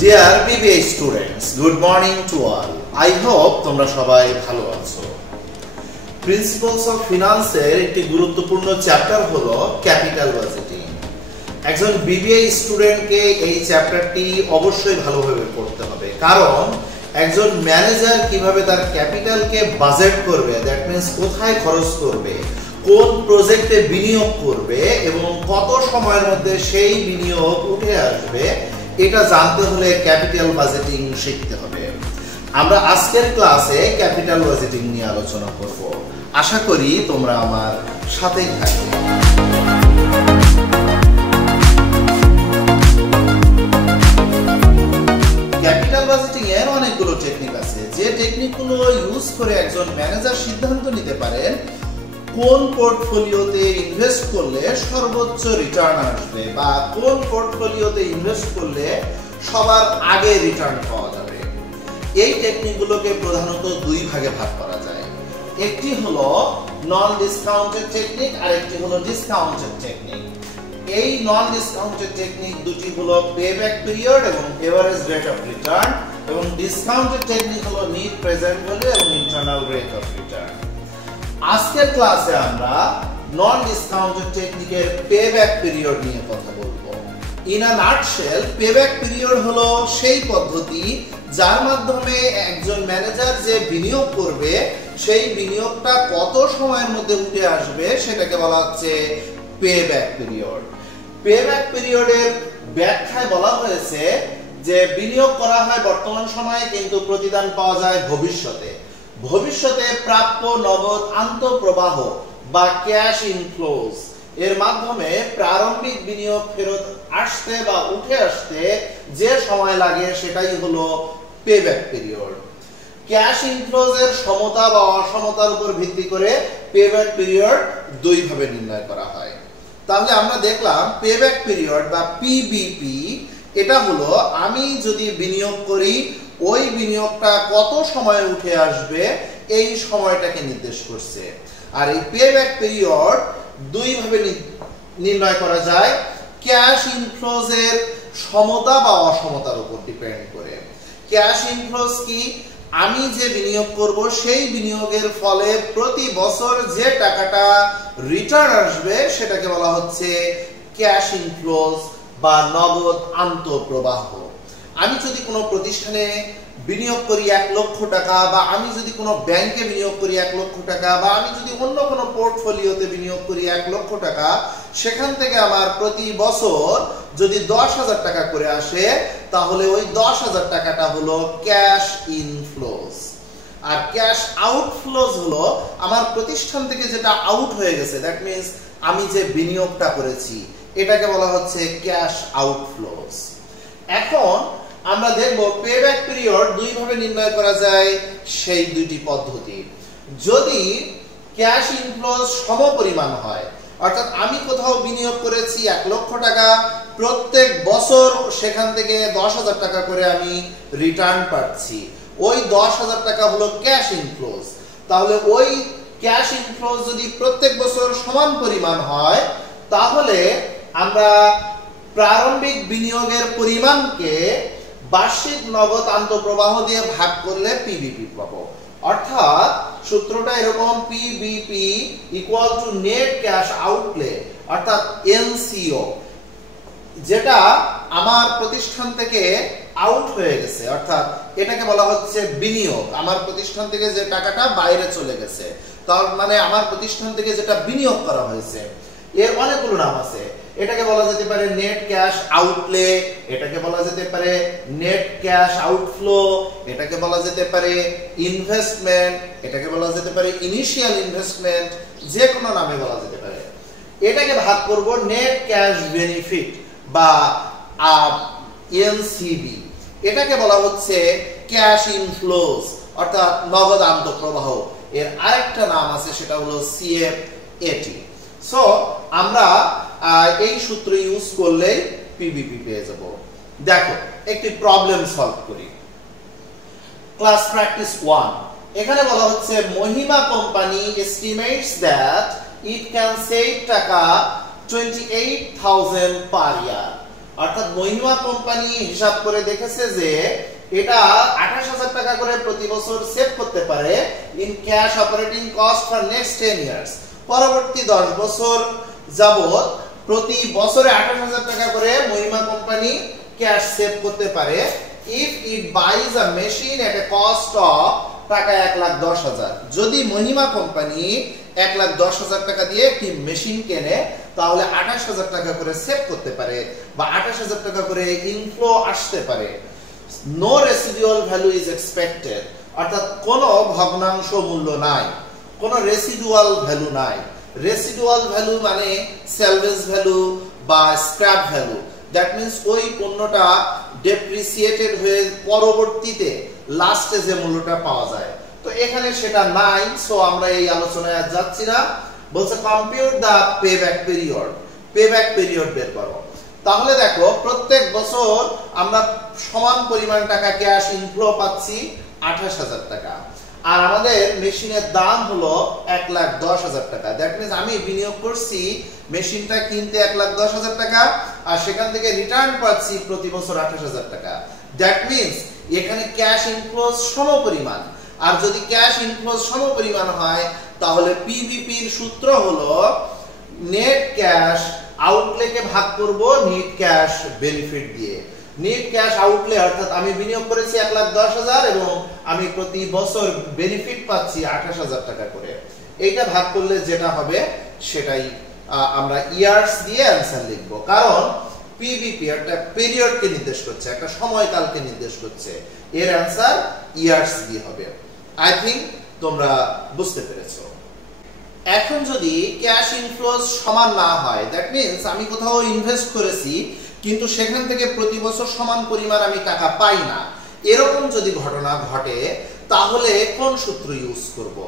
Dear BBA students, good morning to all. I hope তোমরা সবাই ভালো আছো। Principles of Finance এর একটি গুরুত্বপূর্ণ চ্যাপ্টার হলো ক্যাপিটাল বাজেটিং। একজন BBA স্টুডেন্টকে এই চ্যাপ্টারটি অবশ্যই ভালোভাবে পড়তে হবে, কারণ একজন ম্যানেজার কিভাবে তার ক্যাপিটালকে বাজেট করবে, দ্যাট মিন্স কোথায় খরচ করবে, কোন প্রজেক্টে বিনিয়োগ করবে এবং কত সময়ের মধ্যে সেই বিনিয়োগ উঠে আসবে, এটা জানতে হলে ক্যাপিটাল বাজেটিং শিখতে হবে। আমরা আজকের ক্লাসে ক্যাপিটাল বাজেটিং নিয়ে আলোচনা করব। আশা করি তোমরা আমার সাথেই থাকবে। ক্যাপিটাল বাজেটিং এর অনেকগুলো টেকনিক আছে, যে টেকনিকগুলো ইউজ করে একজন ম্যানেজার সিদ্ধান্ত নিতে পারেন কোন পোর্টফোলিওতে ইনভেস্ট করলে সর্বোচ্চ রিটার্ন আসবে বা কোন পোর্টফোলিওতে ইনভেস্ট করলে সবার আগে রিটার্ন পাওয়া যাবে। এই টেকনিকগুলোকে প্রধানত দুই ভাগে ভাগ করা যায়। একটি হলো নন ডিসকাউন্টেড টেকনিক আর একটি হলো ডিসকাউন্টেড টেকনিক। এই নন ডিসকাউন্টেড টেকনিক দুটি হলো পেব্যাক পিরিয়ড এবং এভারেজ রেট অফ রিটার্ন, এবং ডিসকাউন্টেড টেকনিক হলো নিট প্রেজেন্ট ভ্যালু এবং ইন্টারনাল রেট অফ রিটার্ন। আজকের ক্লাসে আমরা নন ডিসকাউন্টেড টেকনিকের পেব্যাক পিরিয়ড নিয়ে কথা বলবো। In a nutshell, payback period হলো সেই পদ্ধতি যার মাধ্যমে একজন ম্যানেজার যে বিনিয়োগ করবে সেই বিনিয়োগটা কত সময়ের মধ্যে উঠে আসবে সেটাকে বলা হচ্ছে পেব্যাক পিরিয়ড। পেব্যাক পিরিয়ডের ব্যাখ্যায় বলা হয়েছে যে বিনিয়োগ করা হয় বর্তমান সময়ে, কিন্তু প্রতিদান পাওয়া যায় ভবিষ্যতে। ভবিষ্যতে প্রাপ্য নগদ আন্তঃপ্রবাহ বা ক্যাশ ইনফ্লোজ এর মাধ্যমে প্রারম্ভিক বিনিয়োগ ফেরত আসতে বা উঠে আসতে যে সময় লাগে সেটাই হলো পেব্যাক পিরিয়ড। ক্যাশ ইনফ্লোজ এর সমতা বা অসমতার উপর ভিত্তি করে পেব্যাক পিরিয়ড দুই ভাবে নির্ণয় করা হয়। তাহলে আমরা দেখলাম পেব্যাক পিরিয়ড বা পিবিপি, এটা হলো আমি যদি বিনিয়োগ করি ওই বিনিয়োগটা কত সময়ে উঠে আসবে এই সময়টাকে নির্দেশ করছে। আর এই পেব্যাক পিরিয়ড দুই ভাবে নির্ণয় করা যায়, ক্যাশ ইনফ্লোজ এর সমতা বা অসমতার উপর ডিপেন্ড করে। ক্যাশ ইনফ্লোজ কি? আমি যে বিনিয়োগ করব সেই বিনিয়োগের ফলে প্রতি বছর যে টাকাটা রিটার্ন আসবে সেটাকে বলা হচ্ছে ক্যাশ ইনফ্লোজ বা নগদ আন্তঃপ্রবাহ। আমি যদি কোনো প্রতিষ্ঠানে বিনিয়োগ করি 1 লক্ষ টাকা, বা আমি যদি কোনো ব্যাংকে বিনিয়োগ করি 1 লক্ষ টাকা, বা আমি যদি অন্য কোনো পোর্টফোলিওতে বিনিয়োগ করি 1 লক্ষ টাকা, সেখান থেকে আমার প্রতি বছর যদি 10,000 টাকা করে আসে, তাহলে ওই 10,000 টাকাটা হলো ক্যাশ ইনফ্লোজ। আর ক্যাশ আউটফ্লোজ হলো আমার প্রতিষ্ঠান থেকে যেটা আউট হয়ে গেছে, দ্যাট মিন্স আমি যে বিনিয়োগটা করেছি এটাকে বলা হচ্ছে ক্যাশ আউটফ্লোজ। এখন আমরা দেখব পেব্যাক পিরিয়ড দুই ভাবে নির্ণয় করা যায় সেই দুটি পদ্ধতি। যদি ক্যাশ ইনফ্লোজ সমপরিমাণ হয়, অর্থাৎ আমি কোথাও বিনিয়োগ করেছি 1 লক্ষ টাকা, প্রত্যেক বছর সেখান থেকে 10,000 টাকা করে আমি রিটার্ন পাচ্ছি, ওই 10,000 টাকা হলো ক্যাশ ইনফ্লোজ। তাহলে ওই ক্যাশ ইনফ্লোজ যদি প্রত্যেক বছর সমান পরিমাণ হয়, তাহলে আমরা প্রারম্ভিক বিনিয়োগের পরিমাণকে বার্ষিক নগদ আন্তঃপ্রবাহ দিয়ে ভাগ করলে পিবিপি পাবো। অর্থাৎ সূত্রটা এরকম, PBP equal to net cash outlay, অর্থাৎ এনসিও, যেটা আমার প্রতিষ্ঠান থেকে আউট হয়ে গেছে, অর্থাৎ এটাকে বলা হচ্ছে বিনিয়োগ। আমার প্রতিষ্ঠান থেকে যে টাকাটা বাইরে চলে গেছে, তার মানে আমার প্রতিষ্ঠান থেকে যেটা বিনিয়োগ করা হয়েছে। এর অনেকগুলো নাম আছে। এটাকে বলা যেতে পারে নেট ক্যাশ আউটলে, এটাকে বলা যেতে পারে নেট ক্যাশ আউটফ্লো, এটাকে বলা যেতে পারে ইনভেস্টমেন্ট, এটাকে বলা যেতে পারে ইনিশিয়াল ইনভেস্টমেন্ট, যে কোনো নামে বলা যেতে পারে। এটাকে ভাগ করব নেট ক্যাশ বেনিফিট বা এনসিবি। এটাকে বলা হচ্ছে ক্যাশ ইনফ্লোজ, অর্থাৎ নগদ আন্তঃপ্রবাহ। এর আরেকটা নাম আছে, সেটা হলো সিএফএটি। সো আমরা এই সূত্র ইউজ করলে পিবিপি পেয়ে যাব। দেখো একটি প্রবলেম সলভ করি। ক্লাস প্র্যাকটিস 1, এখানে বলা হচ্ছে Mahima company estimates that it can save টাকা 28,000 পার ইয়ার, অর্থাৎ মহিমা কোম্পানি হিসাব করে দেখেছে যে এটা 28,000 টাকা করে প্রতি বছর সেভ করতে পারে in cash operating cost for next 10 years. পরবর্তী 10 বছর যাবত প্রতি বছরে 28,000 টাকা করে মহিমা কোম্পানি ক্যাশ সেভ করতে পারে if it buys a machine at a cost of টাকা 1,10,000। যদি মহিমা কোম্পানি 1,10,000 টাকা দিয়ে একটি মেশিন কেনে তাহলে 28,000 টাকা করে সেভ করতে পারে বা 28,000 টাকা করে ইনফ্লো আসতে পারে। No residual value is expected, অর্থাৎ কোনো ভগ্নাংশ মূল্য নাই, কোনো রেসিডুয়াল ভ্যালু নাই। রেসিডুয়াল ভ্যালু মানে সেলভেজ ভ্যালু বা স্ক্র্যাপ ভ্যালু, দ্যাট মিন্স ওই পণ্যটা ডেপ্রিসিয়েটেড হয়ে পরবর্তীতে লাস্টে যে মূল্যটা পাওয়া যায়, তো এখানে সেটা নাই। সো আমরা এই আলোচনায় আর যাচ্ছি না। বলছে কম্পিউট দা পেব্যাক পিরিয়ড, পেব্যাক পিরিয়ড বের করো। তাহলে দেখো প্রত্যেক বছর আমরা সমান পরিমাণ টাকা ক্যাশ ইনফ্লো পাচ্ছি 28,000 টাকা, আর আমাদের মেশিনের দাম হলো 1,10,000 টাকা। দ্যাট মিন্স আমি বিনিয়োগ করছি মেশিনটা কিনতে 1,10,000 টাকা আর সেখান থেকে রিটার্ন পাচ্ছি প্রতি বছর 28,000 টাকা। দ্যাট মিন্স এখানে ক্যাশ ইনফ্লোজ সমপরিমাণ, আর যদি ক্যাশ ইনফ্লোজ সমপরিমাণ হয় তাহলে পিবিপির সূত্র হলো নেট ক্যাশ আউটলেকে ভাগ করব নেট ক্যাশ বেনিফিট দিয়ে। নেট ক্যাশ আউটলে অর্থাৎ আমি বিনিয়োগ করেছি 1,10,000 এবং আমি প্রতি বছর বেনিফিট পাচ্ছি 28,000 টাকা করে, এইটা ভাগ করলে যেটা হবে সেটাই আমরা ইয়ার্স দিয়ে অ্যানসার লিখব, কারণ পিবিপি একটা পিরিয়ডকে নির্দেশ করছে, একটা সময়কালকে নির্দেশ করছে, এর অ্যানসার ইয়ার্স দিয়ে হবে। আই থিংক তোমরা বুঝতে পেরেছো। এখন যদি ক্যাশ ইনফ্লোজ সমান না হয়, দ্যাট মিন্স আমি কোথাও ইনভেস্ট করেছি কিন্তু সেখান থেকে প্রতি বছর সমান পরিমাণ আমি টাকা পাই না, এরকম যদি ঘটনা ঘটে তাহলে কোন সূত্র ইউজ করব?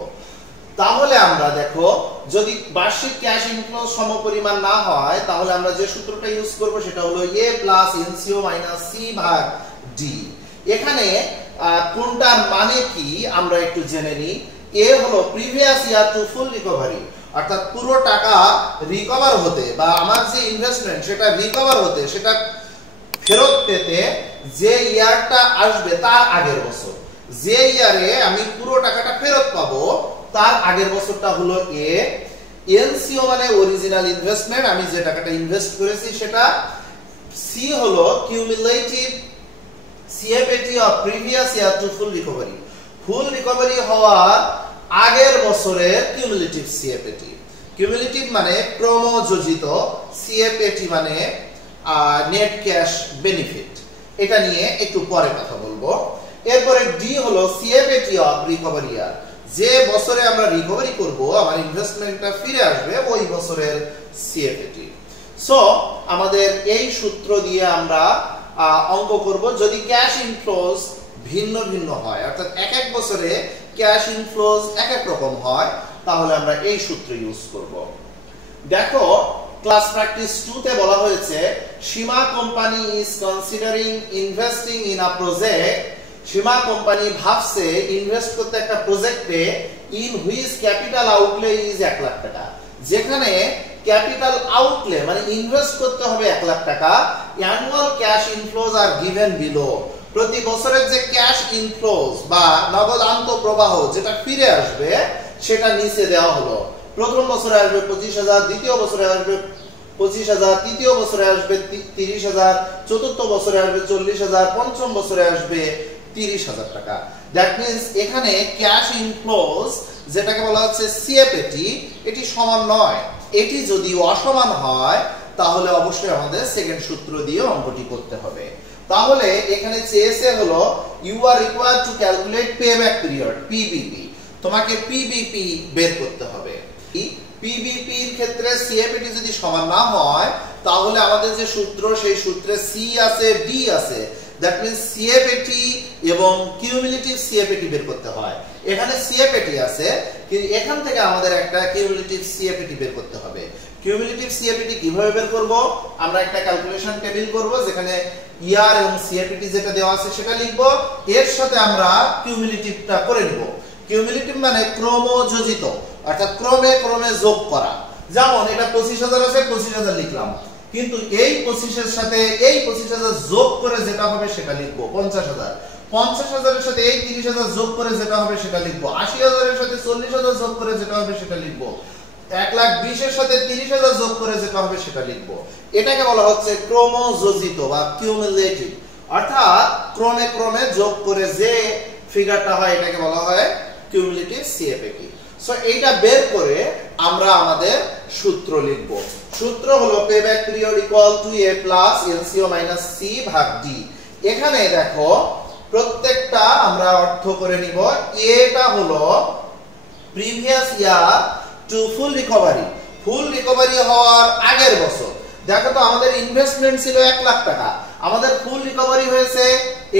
তাহলে আমরা দেখো যদি বার্ষিক ক্যাশ ইনফ্লোজ সমপরিমাণ না হয় তাহলে আমরা যে সূত্রটা ইউজ করব সেটা হলো a plus NCO minus C ভাগ ডি। এখানে কোনটার মানে কি আমরা একটু জেনে নিই। এ হলো previous year to full recovery, অর্থাৎ পুরো টাকা রিকভার হতে বা আমার যে ইনভেস্টমেন্ট সেটা রিকভার হতে, সেটা ফেরত পেতে যে ইয়ারটা আসবে তার আগের বছর, যে ইয়ারে আমি পুরো টাকাটা ফেরত পাবো তার আগের বছরটা হলো এ। এনসিও মানে অরিজিনাল ইনভেস্টমেন্ট, আমি যে টাকাটা ইনভেস্ট করেছি সেটা। সি হলো cumulative CFAT of previous year to full recovery, full recovery হওয়ার আগের বছরের কিউমুলেটিভ সিএফএটি। কিউমুলেটিভ মানে ক্রমযোজিত, সিএফএটি মানে নেট ক্যাশ বেনিফিট। এটা নিয়ে একটু পরে কথা বলবো। এরপরে ডি হলো সিএফএটি অফ রিকভারি ইয়ার, যে বছরে আমরা রিকভারি করব আমার ইনভেস্টমেন্টটা ফিরে আসবে ওই বছরের সিএফএটি। সো আমাদের এই সূত্র দিয়ে আমরা অঙ্ক করব। যদি ক্যাশ ইনফ্লোজ ভিন্ন ভিন্ন হয়, অর্থাৎ এক এক বছরে ক্যাশ ইনফ্লোজ এক এক রকম হয়, তাহলে আমরা এই সূত্র ইউজ করব। দেখো ক্লাস প্র্যাকটিস 2 তে বলা হয়েছে Seema company is considering investing in a project. Seema company ভাবছে ইনভেস্ট করতে একটা প্রজেক্টে in which capital outlay is 1 lakh টাকা, যেখানে ক্যাপিটাল আউটলে মানে ইনভেস্ট করতে হবে 1 লাখ টাকা। Annual cash inflows are given below, প্রতি বছরের যে ক্যাশ ইনফ্লোজ বা নগদ আন্তঃপ্রবাহ যেটা ফিরে আসবে সেটা নিচে দেওয়া হলো। প্রথম বছরে আসবে 25,000, দ্বিতীয় বছরে আসবে 25,000, তৃতীয় বছরে আসবে 30,000, চতুর্থ বছরে আসবে 40,000, পঞ্চম বছরে আসবে 30,000 টাকা। দ্যাট মিন্স এখানে ক্যাশ ইনফ্লোজ যেটাকে বলা হচ্ছে সিএফএটি, এটি সমান নয়। এটি যদি অসমান হয় তাহলে অবশ্যই আমাদের সেকেন্ড সূত্র দিয়ে অঙ্কটি করতে হবে। তাহলে এখানে চেয়েছে হলো you are required to calculate payback period, PBP. তোমাকে পিবিপি বের করতে হবে। পিবিপি এর ক্ষেত্রে সিএফএটি যদি সমান না হয় তাহলে আমাদের যে সূত্র সেই সূত্রে সি আছে, ডি আছে, দ্যাট মিন্স সিএফএটি এবং কিউমুলেটিভ সিএফএটি বের করতে হয়। এখানে সিএফএটি আছে কিন্তু এখান থেকে আমাদের একটা কিউমুলেটিভ সিএফএটি বের করতে হবে। কিউমুলেটিভ সিএফএটি কিভাবে বের করব? আমরা একটা ক্যালকুলেশন টেবিল করব যেখানে ইয়ার এবং সিএফএটি যেটা দেওয়া আছে সেটা লিখব, এর সাথে আমরা কিউমুলেটিভটা করে নেব। কিউমুলেটিভ মানে ক্রমযোজিত, অর্থাৎ ক্রমে ক্রমে যোগ করা। যেমন এটা 25,000 আছে, 25,000 লিখলাম। কিন্তু এই 25 এর সাথে এই 25,000 যোগ করে যেটা হবে সেটা লিখবো 50,000। 50,000 এর সাথে এই 30,000 যোগ করে যেটা হবে সেটা লিখবো। 80,000 এর সাথে 40,000 যোগ করে যেটা হবে সেটা লিখবো। 1,20,000 এর সাথে 30,000 যোগ করে যেটা হবে সেটা লিখবো। এটাকে বলা হচ্ছে ক্রমযোজিত বা কিউমুলেটিভ, অর্থাৎ ক্রমে ক্রমে যোগ করে যে ফিগারটা হয় এটাকে বলা হয় কিউমুলেটিভ সিএফএটি। সো এইটা বের করে আমরা আমাদের সূত্র লিখব। সূত্র হলো payback period equal to a plus LCO minus C ভাগ ডি। এখানে দেখো প্রত্যেকটা আমরা অর্থ করে নিব। এটা হলো previous year to full recovery, full recovery হওয়ার আগের বছর। দেখো তো আমাদের ইনভেস্টমেন্ট ছিল 1 লাখ টাকা, আমাদের ফুল রিকভারি হয়েছে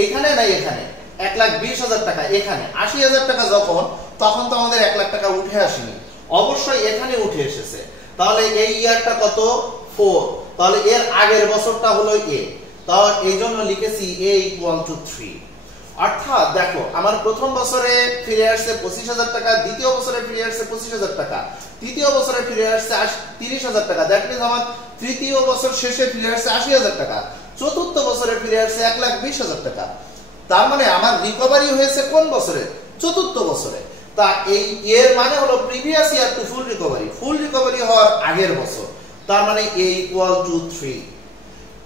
এখানে না এখানে 1,20,000 টাকা, এখানে 80,000 টাকা যখন, তখন তো আমাদের 1 লাখ টাকা উঠে আসেনি, অবশ্যই এখানে উঠে এসেছে। তাহলে এই ইয়ারটা কত 4, তাহলে এর আগের বছরটা হলো a, তাহলে এই জন্য লিখেছি a ইকুয়াল টু 3। অর্থাৎ দেখো আমার প্রথম বছরে ফিরে আসছে 25,000 টাকা, দ্বিতীয় বছরে ফিরে আসছে 25,000 টাকা, তৃতীয় বছরে ফিরে আসছে 30,000 টাকা, দ্যাট মিন্স আমার তৃতীয় বছর শেষে ফিরে আসছে 80,000 টাকা, চতুর্থ বছরে ফিরে আসছে 1,20,000 টাকা। তার মানে আমার রিকভারি হয়েছে কোন বছরে? চতুর্থ বছরে। তা এই এর মানে হলো previous year to full recovery, full recovery হওয়ার আগের বছর, তার মানে a ইকুয়াল টু 3।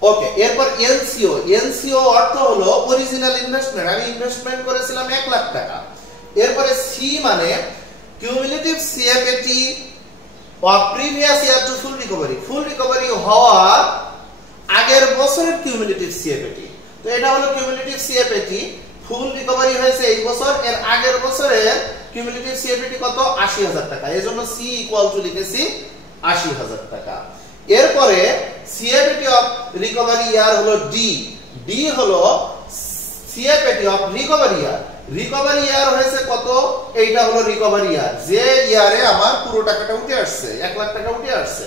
ওকে, এরপর এলসিও, এলসিও অর্থ হলো অরিজিনাল ইনভেস্টমেন্ট, আমি ইনভেস্টমেন্ট করেছিলাম 1 লাখ টাকা। এরপরে সি মানে cumulative CFAT of previous year to full recovery, full recovery হওয়ার আগের বছরের কিউমুলেটিভ সিএফএটি। তো এটা হলো কিউমুলেটিভ সিএফএটি, ফুল রিকভারি হয়েছে এই বছর, এর আগের বছরের কিউমুলেটিভ সিএফএটি কত? 80,000 টাকা। এজন্য সি ইকুয়াল টু লিখেছি 80,000 টাকা। এরপরে সিএফএটি অফ রিকভারি ইয়ার হলো ডি, ডি হলো CFAT of recovery year, recovery year হয়েছে কত? এইটা হলো রিকভারি ইয়ার, যে ইয়ারে আমার পুরো টাকাটা উঠে আসছে, 1 লাখ টাকা উঠে আসছে।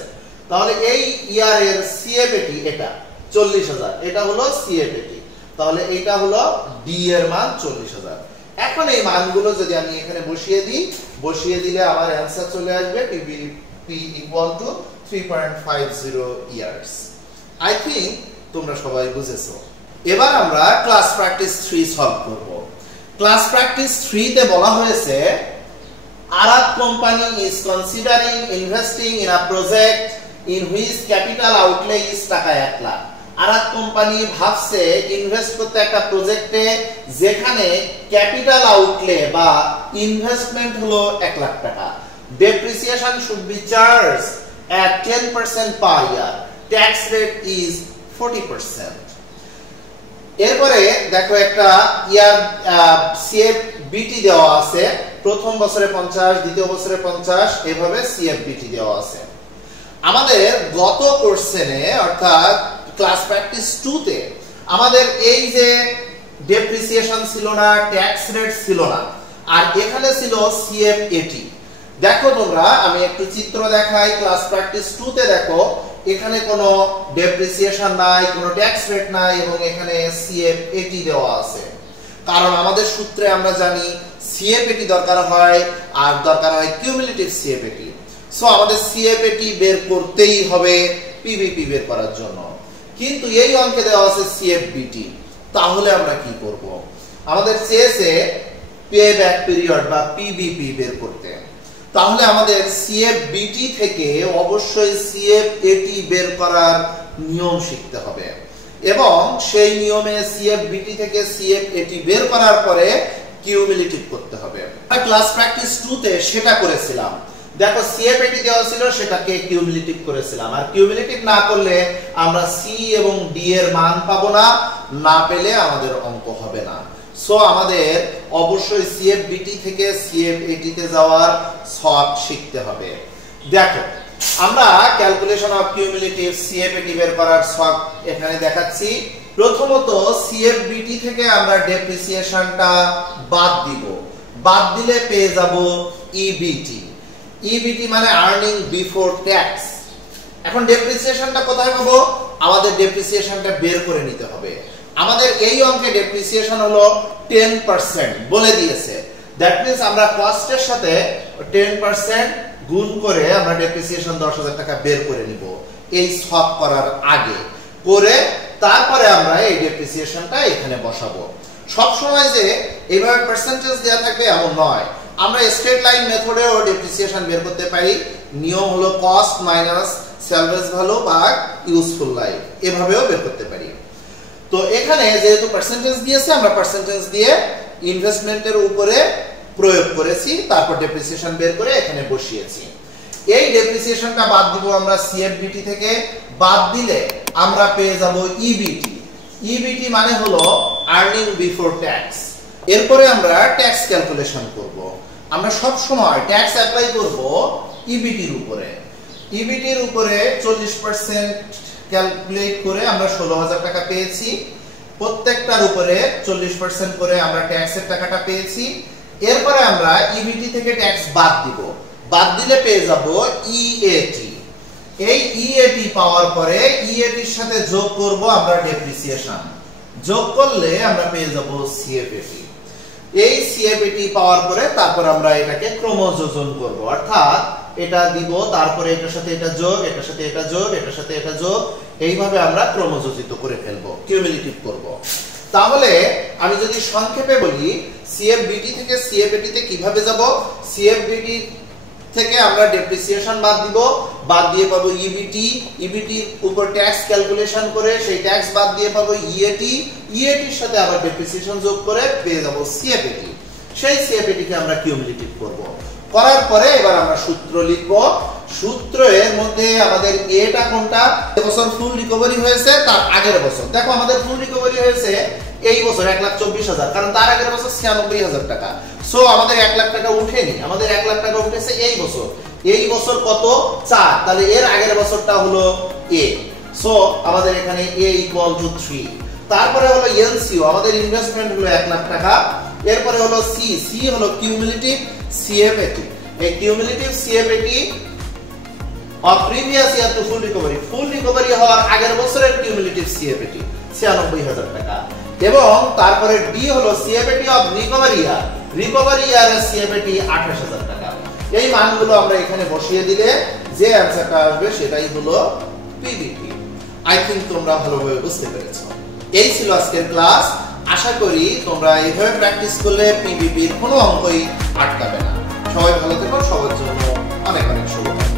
তাহলে এই ইয়ারের সিএফএটি এটা 40,000, এটা হলো সিএফএটি। তাহলে এটা হলো ডি এর মান 40,000। এখন এই মানগুলো যদি আমি এখানে বসিয়ে দিই, বসিয়ে দিলে আমার অ্যানসার চলে আসবে P equal to 3.50 years. I think তোমরা সবাই বুঝেছো। এবার আমরা ক্লাস প্র্যাকটিস 3 সলভ করব। ক্লাস প্র্যাকটিস 3 তে বলা হয়েছে আরাক company is considering investing in a project in which capital outlay is টাকা 1 লাখ। আরাক কোম্পানি ভাবছে ইনভেস্ট করতে একটা প্রজেক্টে যেখানে ক্যাপিটাল আউটলে বা ইনভেস্টমেন্ট হলো 1 লাখ টাকা। Depreciation should be charged at 10% per year, tax rate is 40%. এরপরে দেখো একটা ইয়ার সিএফবিটি দেওয়া আছে, প্রথম বছরে 50, দ্বিতীয় বছরে 50, এভাবে সিএফবিটি দেওয়া আছে। আমাদের গত কোশ্চেনে অর্থাৎ ক্লাস প্র্যাকটিস 2 তে আমাদের এই যে ডেপ্রিসিয়েশন ছিল না, ট্যাক্স রেট ছিল না, আর এখানে ছিল সিএফএটি। দেখো তোমরা, আমি একটু চিত্র দেখাই। ক্লাস প্র্যাকটিস 2 তে দেখো এখানে কোনো ডেপ্রিসিয়েশন নাই, কোনো ট্যাক্স রেট নাই, এবং এখানে সিএফএটি দেওয়া আছে। কারণ আমাদের সূত্রে আমরা জানি সিএফএটি দরকার হয়, আর দরকার হয় কিউমুলেটিভ সিএফএটি। সো আমাদের সিএফএটি বের করতেই হবে পিভিপি বের করার জন্য। কিন্তু এই অঙ্কে দেওয়া আছে সিএফবিটি, তাহলে আমরা কি করব? আমাদের চেয়েছে পেব্যাক পিরিয়ড বা পিভিপি বের করতে। তাহলে আমাদের সিএফবিটি থেকে অবশ্যই সিএফএটি বের করার নিয়ম শিখতে হবে, এবং সেই নিয়মে সিএফবিটি থেকে সিএফএটি বের করার পরে কিউমুলেটিভ করতে হবে। ক্লাস প্র্যাকটিস 2 তে সেটা করেছিলাম। দেখো সিএফএটি দেওয়া ছিল, সেটাকে কিউমুলেটিভ করেছিলাম, আর কিউমুলেটিভ না করলে আমরা সি এবং ডি এর মান পাবো না, না পেলে আমাদের অঙ্ক হবে না। সো আমাদের অবশ্যই সিএফবিটি থেকে সিএফএটি তে যাওয়ার ছক শিখতে হবে। দেখো আমরা ক্যালকুলেশন অফ কিউমুলেটিভ সিএফএটি বের করার ছক এখানে দেখাচ্ছি। প্রথমত সিএফবিটি থেকে আমরা ডেপ্রিসিয়েশনটা বাদ দিব, বাদ দিলে পেয়ে যাব ইবিটি। ইবিটি মানে আর্নিং বিফোর ট্যাক্স। এখন ডেপ্রিসিয়েশনটা কোথায় পাবো? আমাদের ডেপ্রিসিয়েশনটা বের করে নিতে হবে। আমাদের এই অঙ্কে ডেপ্রিসিয়েশন হলো 10% বলে দিয়েছে, দ্যাট মিন্স আমরা কস্টের সাথে 10% গুণ করে আমরা ডেপ্রিসিয়েশন 10,000 টাকা বের করে নিব। এই সব করার আগে করে তারপরে আমরা এই ডেপ্রিসিয়েশনটা এখানে বসাবো। সব সময় যে এইভাবে পার্সেন্টেজ দেওয়া থাকবে এমন নয়, আমরা স্ট্রেট লাইন মেথডেও ডেপ্রিসিয়েশন বের করতে পারি। নিয়ম হলো কস্ট মাইনাস স্যালভেজ ভ্যালু ভাগ ইউজফুল লাইফ, এভাবেও বের করতে পারি। তো এখানে যেহেতু পার্সেন্টেজ দিয়েছে, আমরা পার্সেন্টেজ দিয়ে ইনভেস্টমেন্টের উপরে প্রয়োগ করেছি, তারপর ডেপ্রিসিয়েশন বের করে এখানে বসিয়েছি। এই ডেপ্রিসিয়েশনটা বাদ দিব আমরা সিএফবিটি থেকে। বাদ দিলে আমরা পেয়ে যাব ইবিটি। ইবিটি মানে হলো আর্নিং বিফোর ট্যাক্স। এরপরে আমরা ট্যাক্স ক্যালকুলেশন করব। আমরা সব সময় ট্যাক্স অ্যাপ্লাই করব ইবিটির উপরে। ইবিটির উপরে 40% ক্যালকুলেট করে আমরা 16,000 টাকা পেয়েছি। প্রত্যেকটার উপরে 40% করে আমরা ট্যাক্সের টাকাটা পেয়েছি। এরপরে আমরা ইবিটি থেকে ট্যাক্স বাদ দিব। বাদ দিলে পেয়ে যাব ইএটি। এই ইএটি পাওয়ার পরে ইএটির সাথে যোগ করব আমরা ডেপ্রিসিয়েশন। যোগ করলে আমরা পেয়ে যাব সিএফএটি। এই সিএফএটি পাওয়ার পরে তারপর আমরা এটাকে ক্রমযোজন করব, অর্থাৎ এটা দিব, তারপরে এটার সাথে এটা যোগ, এটার সাথে এটা যোগ, এটার সাথে এটা যোগ, এইভাবে আমরা ক্রমযোজিত করে ফেলব, কিউমুলেটিভ করব। তাহলে আমি যদি সংক্ষেপে বলি, সিএফবিটি থেকে সিএফএটি তে কিভাবে যাব? সিএফবিটি থেকে আমরা ডেপ্রিসিয়েশন বাদ দিব, বাদ দিয়ে পাবো ইবিটি। ইবিটির উপর ট্যাক্স ক্যালকুলেশন করে সেই ট্যাক্স বাদ দিয়ে পাবো ইএটি। ইএটির সাথে আবার ডেপ্রিসিয়েশন যোগ করে পেয়ে যাব সিএফএটি। সেই সিএফএটি কে আমরা কিউমুলেটিভ করব। করার পরে এবার আমরা সূত্র লিখব। সূত্রের মধ্যে আমাদের এটা কোনটা? এবছর ফুল রিকভারি হয়েছে তার আগের বছর। দেখো আমাদের ফুল রিকভারি হয়েছে এই বছর 1,24,000, কারণ তার আগের বছর 96,000 টাকা। সো আমাদের 1 লাখ টাকা উঠেনি, আমাদের 1 লাখ টাকা উঠেছে এই বছর। এই বছর কত? 4, তাহলে এর আগের বছরটা হলো এ। সো আমাদের এখানে a = 3। তারপরে হলো এনসিও, আমাদের ইনভেস্টমেন্ট হলো 1 লাখ টাকা। এরপরে হলো সি। সি হলো কিউমুলেটিভ সিএফএটি। এই cumulative CFAT of previous year to full recovery, full recovery হওয়ার আগের বছরের কিউমুলেটিভ সিএফএটি 96,000 টাকা। এবং তারপরে ডি হলো CFAT of recovery year, recovery ইয়ারের সিএফএটি 28,000 টাকা। এই মানগুলো আমরা এখানে বসিয়ে দিলে যে অ্যানসারটা আসবে সেটাই হলো পিবিটি। আই থিংক তোমরা ভালোভাবে বুঝতে পেরেছো। এই ছিল আজকের ক্লাস। আশা করি তোমরা এইভাবে প্র্যাকটিস করলে পিবিপির কোনো অঙ্কই আটকাবে না। সবাই ভালো থেকো, সবার জন্য অনেক অনেক শুভকামনা।